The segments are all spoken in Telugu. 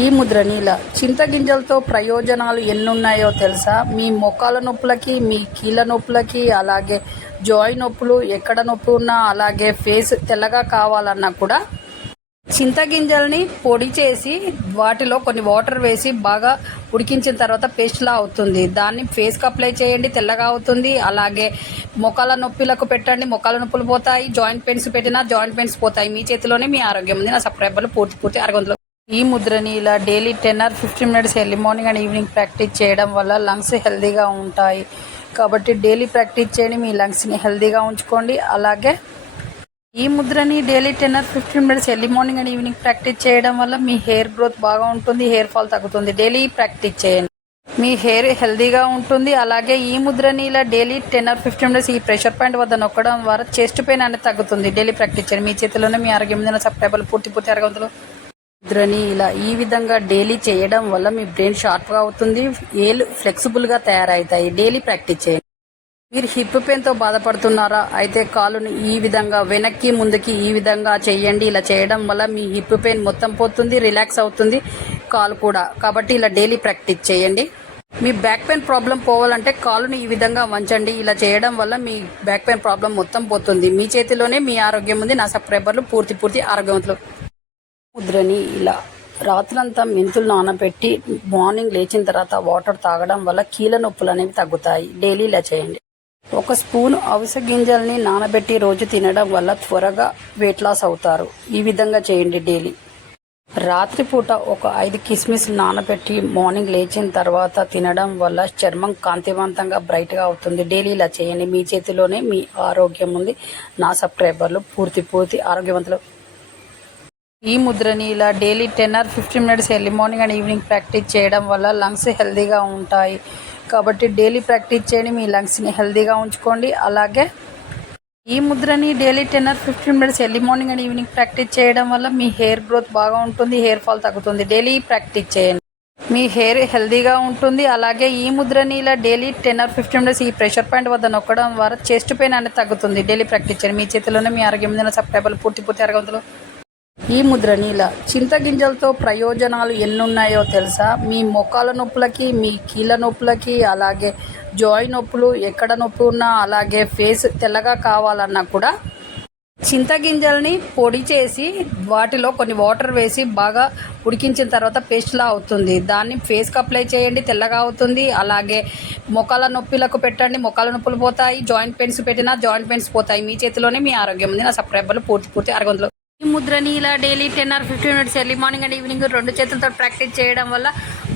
ఈ ముద్రని ఇలా చింతగింజలతో ప్రయోజనాలు ఎన్నున్నాయో తెలుసా? మీ మోకాల నొప్పులకి, మీ కీళ్ళ నొప్పులకి, అలాగే జాయి నొప్పులు, ఎక్కడ నొప్పి ఉన్నా, అలాగే ఫేస్ తెల్లగా కావాలన్నా కూడా చింతగింజల్ని పొడి చేసి వాటిలో కొన్ని వాటర్ వేసి బాగా ఉడికించిన తర్వాత పేస్ట్లా అవుతుంది. దాన్ని ఫేస్కి అప్లై చేయండి, తెల్లగా అవుతుంది. అలాగే మొకాల నొప్పులకు పెట్టండి, మొకాల నొప్పులు పోతాయి. జాయింట్ పెయిన్స్ పెట్టినా జాయింట్ పెయిన్స్ పోతాయి. మీ చేతిలోనే మీ ఆరోగ్యం ఉంది. నా సబ్స్క్రైబర్లు పూర్తి అరగొందలు. ఈ ముద్రని ఇలా daily 10 or 15 minutes early morning and evening practice చేయడం వల్ల లంగ్స్ హెల్తీగా ఉంటాయి. కాబట్టి డైలీ ప్రాక్టీస్ చేయండి, మీ లంగ్స్ని హెల్తీగా ఉంచుకోండి. అలాగే ఈ ముద్రని daily 10 or 15 minutes early morning and evening practice చేయడం వల్ల మీ హెయిర్ గ్రోత్ బాగా ఉంటుంది, హెయిర్ ఫాల్ తగ్గుతుంది. డైలీ ప్రాక్టీస్ చేయండి, మీ హెయిర్ హెల్తీగా ఉంటుంది. అలాగే ఈ ముద్రని ఇలా డైలీ 10 or 15 minutes ఈ ప్రెషర్ పాయింట్ వద్ద నొక్కడం ద్వారా చెస్ట్ పెయిన్ అనేది తగ్గుతుంది. డైలీ ప్రాక్టీస్ చేయండి, మీ చేతిలోనే మీ ఆరోగ్యం మీద సబ్స్క్రైబర్లు పూర్తి అరగంతులు. ముద్రని ఇలా ఈ విధంగా డైలీ చేయడం వల్ల మీ బ్రెయిన్ షార్ప్గా అవుతుంది, ఏలు ఫ్లెక్సిబుల్గా తయారవుతాయి. డైలీ ప్రాక్టీస్ చేయండి. మీరు హిప్ పెయిన్తో బాధపడుతున్నారా? అయితే కాలుని ఈ విధంగా వెనక్కి ముందుకి ఈ విధంగా చేయండి. ఇలా చేయడం వల్ల మీ హిప్ పెయిన్ మొత్తం పోతుంది, రిలాక్స్ అవుతుంది కాలు కూడా. కాబట్టి ఇలా డైలీ ప్రాక్టీస్ చేయండి. మీ బ్యాక్ పెయిన్ ప్రాబ్లం పోవాలంటే కాలుని ఈ విధంగా వంచండి. ఇలా చేయడం వల్ల మీ బ్యాక్ పెయిన్ ప్రాబ్లం మొత్తం పోతుంది. మీ చేతిలోనే మీ ఆరోగ్యం ఉంది. నా సబ్స్క్రైబర్లు పూర్తి ఆరోగ్యవంతులు. ముద్రని ఇలా రాత్రంతా మెంతులు నానబెట్టి మార్నింగ్ లేచిన తర్వాత వాటర్ తాగడం వల్ల కీళ్ళ నొప్పులు అనేవి తగ్గుతాయి. డైలీ ఇలా చేయండి. 1 స్పూన్ అవిసె గింజల్ని నానబెట్టి రోజు తినడం వల్ల త్వరగా వెయిట్ లాస్ అవుతారు. ఈ విధంగా చేయండి డైలీ. రాత్రిపూట 5 కిస్మిస్ నానబెట్టి మార్నింగ్ లేచిన తర్వాత తినడం వల్ల చర్మం కాంతివంతంగా బ్రైట్గా అవుతుంది. డైలీ ఇలా చేయండి, మీ చేతిలోనే మీ ఆరోగ్యం ఉంది. నా సబ్స్క్రైబర్లు పూర్తి ఆరోగ్యవంతులు. ఈ ముద్రని ఇలా daily 10 or 15 minutes early morning and evening practice చేయడం వల్ల లంగ్స్ హెల్తీగా ఉంటాయి. కాబట్టి డైలీ ప్రాక్టీస్ చేయండి, మీ లంగ్స్ని హెల్తీగా ఉంచుకోండి. అలాగే ఈ ముద్రని daily 10 or 15 minutes early morning and evening practice చేయడం వల్ల మీ హెయిర్ గ్రోత్ బాగా ఉంటుంది, హెయిర్ ఫాల్ తగ్గుతుంది. డైలీ ప్రాక్టీస్ చేయండి, మీ హెయిర్ హెల్తీగా ఉంటుంది. అలాగే ఈ ముద్రని ఇలా డైలీ 10 or 15 minutes ఈ ప్రెషర్ పాయింట్ వద్ద నొక్కడం ద్వారా చెస్ట్ పెయిన్ అనేది తగ్గుతుంది. డైలీ ప్రాక్టీస్ చేయండి, మీ చేతిలోనే మీ ఆరోగ్యం మీద సబ్స్క్రైబర్లు పూర్తి అరగంతులు. ఈ ముద్రని ఇలా చింతగింజలతో ప్రయోజనాలు ఎన్నున్నాయో తెలుసా? మీ మోకాల నొప్పులకి, మీ కీళ్ళ నొప్పులకి, అలాగే జాయి నొప్పులు, ఎక్కడ నొప్పి ఉన్నా, అలాగే ఫేస్ తెల్లగా కావాలన్నా కూడా చింతగింజల్ని పొడి చేసి వాటిలో కొన్ని వాటర్ వేసి బాగా ఉడికించిన తర్వాత పేస్ట్లా అవుతుంది. దాన్ని ఫేస్కి అప్లై చేయండి, తెల్లగా అవుతుంది. అలాగే మొకాల నొప్పులకు పెట్టండి, మొకాల నొప్పులు పోతాయి. జాయింట్ పెయిన్స్ పెట్టినా జాయింట్ పెయిన్స్ పోతాయి. మీ చేతిలోనే మీ ఆరోగ్యం ఉంది. నా సబ్స్క్రైబర్లు పూర్తి అరగంతులు. ఈ ముద్రని ఇలా daily 10 or 15 minutes early morning and evening 2 చేతులతో ప్రాక్టీస్ చేయడం వల్ల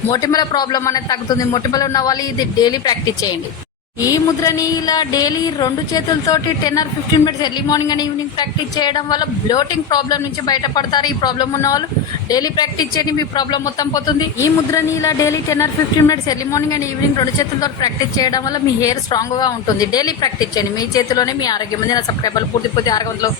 మొటిమల ప్రాబ్లం అనేది తగ్గుతుంది. మొటిమలు ఉన్న వాళ్ళు ఇది డైలీ ప్రాక్టీస్ చేయండి. ఈ ముద్రని ఇలా daily 2 చేతులతోటి 10 or 15 minutes early morning and evening practice చేయడం వల్ల బ్లోటింగ్ ప్రాబ్లం నుంచి బయటపడతారు. ఈ ప్రాబ్లం ఉన్న వాళ్ళు డైలీ ప్రాక్టీస్ చేయండి, మీ ప్రాబ్లం మొత్తం పోతుంది. ఈ ముద్రని ఇలా daily 10 or 15 minutes early morning and evening 2 చేతులతో ప్రాక్టీస్ చేయడం వల్ల మీ హెయిర్ స్ట్రాంగ్గా ఉంటుంది. డైలీ ప్రాక్టీస్ చేయండి, మీ చేతిలోనే మీ ఆరోగ్యం ఉంది. నా సబ్స్క్రైబర్లు పూర్తి ఆరోగ్యంలో